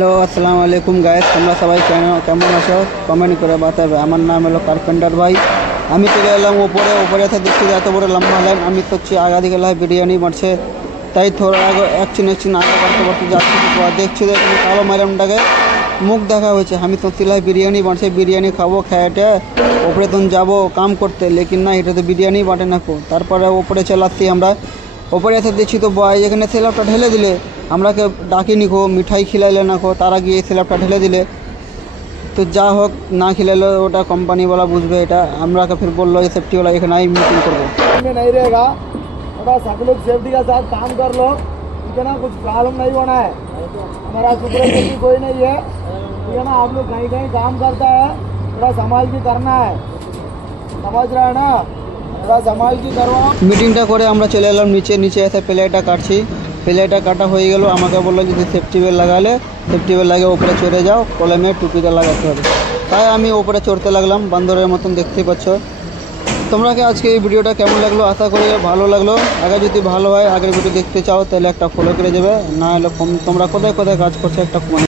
Hello, আসসালামু আলাইকুম guys. তোমরা সবাই কেমন আছো কমেন্ট করে বাতাবে। আমার নাম হলো কার্পেন্টার ভাই। আমি চলে এলাম উপরে এসে দেখছি এত বড় লম্বা লাইন। আমি করছি আগা দিকে বিরিয়ানি মারছে, তাই থোড়া আগে একচিন আগে করতে যাচ্ছি। দেখছি কালো ম্যাডামটাকে মুখ দেখা হয়েছে। আমি তো তিলাই বিরিয়ানি বাঁটছে, বিরিয়ানি খাবো, খেয়েটে ওপরে তখন যাবো কাম করতে। লেকিন না, এটা তো বিরিয়ানি বাঁটে না কো। তারপরে ওপরে চলাচ্ছি আমরা। ওপরে এসে দেখছি তো বয় এখানে স্ল্যাবটা ঢেলে দিলে। আমরাকে ডাকিনি খো, মিঠাই খিলাইলে না খো, তারা গিয়ে স্ল্যাবটা ঢেলে দিলে। তো যা হোক, না खिलालो ওটা कंपनी वाला बुझबे। এটা আমরাকে फिर बोल लो सेफ्टी वाला এখানে आई मीटिंग करबो में नहीं रहेगा। थोड़ा सब लोग सेफ्टी के साथ काम कर लो, ठीक है ना। कुछ प्रॉब्लम नहीं होना है। हमारा सुपरवाइजर भी कोई नहीं है, ठीक है ना। आप लोग कहीं कहीं काम करता है, थोड़ा संभाल के करना है, समझ रहा है ना। थोड़ा संभाल के करो। মিটিংটা করে আমরা চলে এলাম নিচে এসে প্লেটটা কাটছি। প্লেটটা কাটা হয়ে গেল। আমাকে বললো যদি সেফটি বেল্ট লাগালে সেফটি বেল্ট লাগিয়ে উপরে চড়ে যাও, কলমে টুপিটা লাগাতে হবে। তাই আমি উপরে চড়তে লাগলাম, বান্দরের মতন দেখতে পাচ্ছ। তোমরা কি আজকে এই ভিডিওটা কেমন লাগলো? আশা করি ভালো লাগলো। আগে যদি ভালো হয়, আগের ভিডিও দেখতে চাও তাহলে একটা ফলো করে দেবে। না হলে তোমরা কোথায় কোথায় কাজ করছো একটা